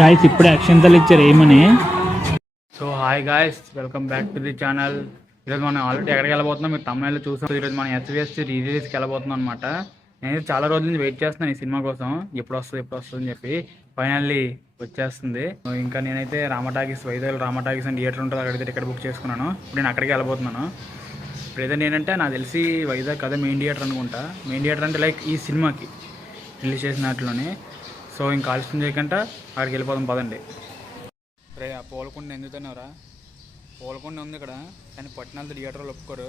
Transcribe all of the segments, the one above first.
Guys ఇప్పుడే అక్షంతలు ఇచ్చారు ఏమని. So hi guys, welcome back to the channel. ఈరోజు మనం ఆల్రెడీ ఎక్కడికి వెళ్ళబోతున్నాం మీరు తమిళలో చూసాం. ఈరోజు మనం ఎస్విఎస్ రిలీజ్కి వెళ్ళబోతున్నాం అనమాట. నేను చాలా రోజుల నుంచి వెయిట్ చేస్తున్నాను ఈ సినిమా కోసం, ఎప్పుడు వస్తుంది అని చెప్పి. ఫైనల్లీ వచ్చేస్తుంది. ఇంకా నేనైతే రామటాకీస్, వైజాగ్ రామటాకీస్ అని థియేటర్ ఉంటుంది, అక్కడైతే టికెట్ బుక్ చేసుకున్నాను. ఇప్పుడు నేను అక్కడికి వెళ్ళబోతున్నాను. ఇప్పుడు ఏదైనా ఏంటంటే నాకు తెలిసి వైజాగ్ అదే మెయిన్ థియేటర్ అనుకుంటా. మెయిన్ థియేటర్ అంటే లైక్ ఈ సినిమాకి రిలీజ్ చేసినట్లోనే. సో ఇంకా ఆలస్యం చేయకుండా అక్కడికి వెళ్ళిపోదాం పదండి. రే ఆ పోలకొండ ఎందుకుతున్నావురా? పోలకొండ ఉంది ఇక్కడ, కానీ పట్టినంత థియేటర్లు ఒప్పుకోరు.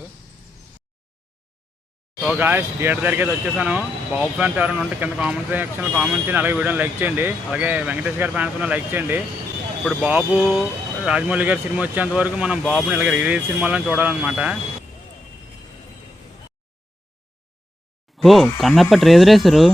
సో గాయస్ థియేటర్ దగ్గరికి అయితే వచ్చేసాను. బాబు ఫ్యాన్స్ ఎవరైనా ఉంటే కింద కామెంట్ సెక్షన్లో కామెంట్ చేయండి, అలాగే వీడియోని లైక్ చేయండి. అలాగే వెంకటేష్ గారి ఫ్యాన్స్ ఉన్న లైక్ చేయండి. ఇప్పుడు బాబు రాజమౌళి గారి సినిమా వచ్చేంత వరకు మనం బాబుని ఇలాగే రిలీజ్ సినిమాలను చూడాలన్నమాట. ఓ కన్నప్ప ట్రేజర్ వేసారు.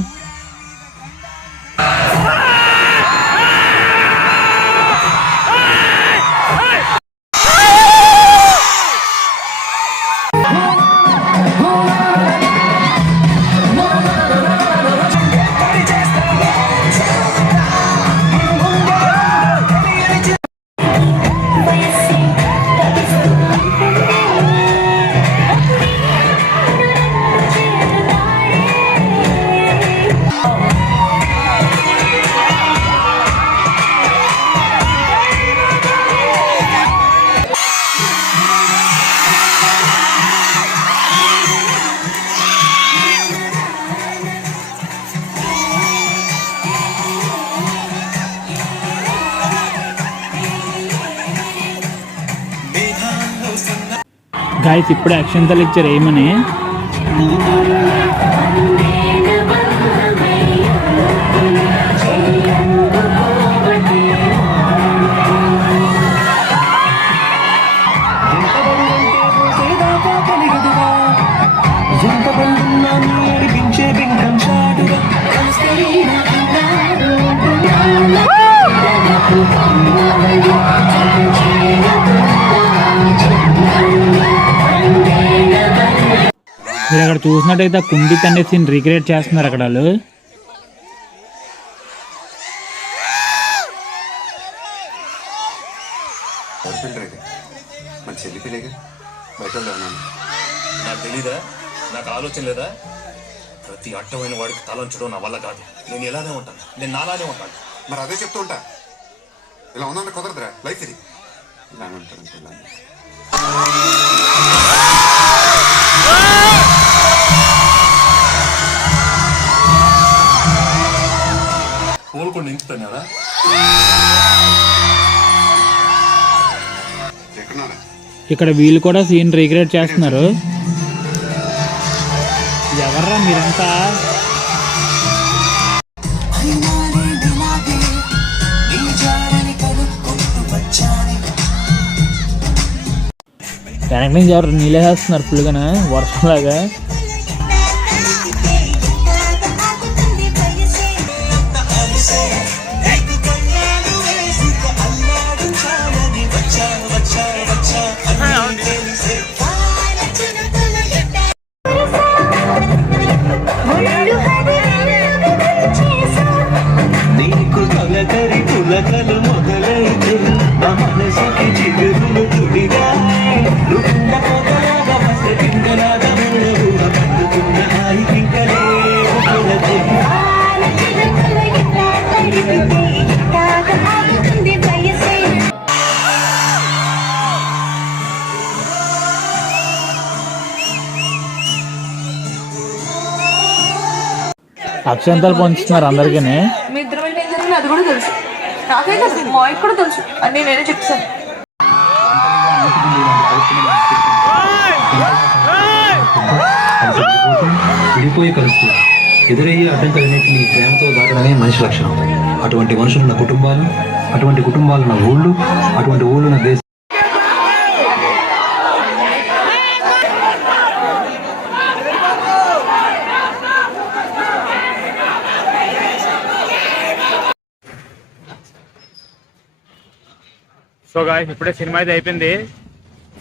గాయస్ ఇప్పుడే అక్షంతలు ఇచ్చారు ఏమని. మీరు అక్కడ చూసినట్టయితే కుండిత్ అనే సీన్ రీక్రియేట్ చేస్తున్నారు అక్కడ వాళ్ళు. నాకు తెలీదా? నాకు ఆలోచన లేదా? ప్రతి అడ్డమైన వాడికి తలంచడం నా వల్ల కాదు. నేను ఎలానే ఉంటాను, నేను నాలానే ఉంటాను. మరి అదే చెప్తూ ఉంటా. ఇలా ఉందంటే కుదరదురా, లైఫ్ ఇది. ఇలానే ఉంటాను. కోలుకొని నింపుతాను. ఇక్కడ వీళ్ళు కూడా సీన్ రీక్రియేట్ చేస్తున్నారు. ఎవర్రా మీరంతా? వెనక నుంచి ఎవరు నీళ్ళేస్తున్నారు ఫుల్గానే వర్షంలాగా. అక్షంతలు పంచుతున్నారు అందరికీ. మీ ఇద్దరు అది కూడా తెలుసు, నాకైతే మా వైపు కూడా తెలుసు అన్నీ నేనే చెప్తాను. విడిపోయే కలుస్తూ ఎదురయ్యే అడ్డంకులన్నింటినీ ప్రేమతో దాటడమే మనిషి లక్షణం. అటువంటి మనుషులు నా కుటుంబాలు, అటువంటి కుటుంబాలు నా ఊళ్ళు, అటువంటి ఊళ్ళు నా దేశం. సో గాయ్స్ ఇప్పుడే సినిమా అయితే అయిపోయింది.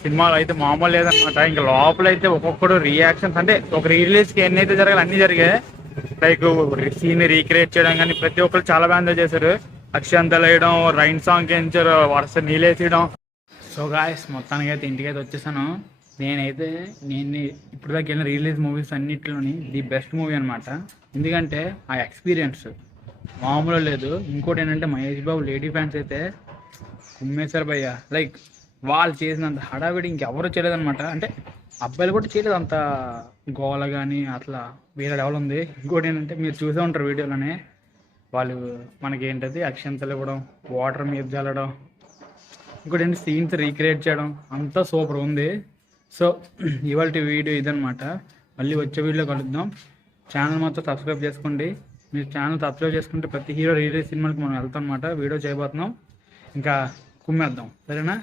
సినిమాలో అయితే మామూలు లేదనమాట. ఇంకా లోపల అయితే ఒక్కొక్కడు రియాక్షన్స్, అంటే ఒక రిలీజ్కి ఎన్ని అయితే జరగాలి అన్నీ జరిగాయి. లైక్ సీన్ రీక్రియేట్ చేయడం కానీ ప్రతి ఒక్కరు చాలా బాగా ఎంజాయ్ చేశారు. అక్షంతలు వేయడం, రైన్ సాంగ్ ఎంచారు, వరుస నీళ్ళేసేయడం. సో గాయస్ మొత్తానికి అయితే ఇంటికైతే వచ్చేసాను. నేను ఇప్పుడు దాకా వెళ్ళిన రిలీజ్ మూవీస్ అన్నిటిలోని ది బెస్ట్ మూవీ అనమాట. ఎందుకంటే ఆ ఎక్స్పీరియన్స్ మామూలు లేదు. ఇంకోటి ఏంటంటే మహేష్ బాబు లేడీ ఫ్యాన్స్ అయితే కుమ్మేశారు భయ్య. లైక్ వాళ్ళు చేసినంత హడావిడి ఇంకెవరు చేయలేదన్నమాట. అంటే అబ్బాయిలు కూడా చేయలేదు అంత గోల కానీ, అట్లా వేరే లెవెల్ ఉంది. ఇంకోటి ఏంటంటే మీరు చూసే ఉంటారు వీడియోలోనే, వాళ్ళు మనకి ఏంటది అక్షంతలు ఇవ్వడం, వాటర్ మీద చల్లడం, ఇంకోటి ఏంటి సీన్స్ రీక్రియేట్ చేయడం, అంతా సూపర్ ఉంది. సో ఇవాళ వీడియో ఇదనమాట. మళ్ళీ వచ్చే వీడియోలో కలుద్దాం. ఛానల్ మొత్తం సబ్స్క్రైబ్ చేసుకోండి. మీరు ఛానల్ సబ్స్క్రైబ్ చేసుకుంటే ప్రతి హీరో రిలీజ్ సినిమాకి మనం వెళ్తాం అనమాట. వీడియో చేయబోతున్నాం, ఇంకా కుమ్మేద్దాం, సరేనా?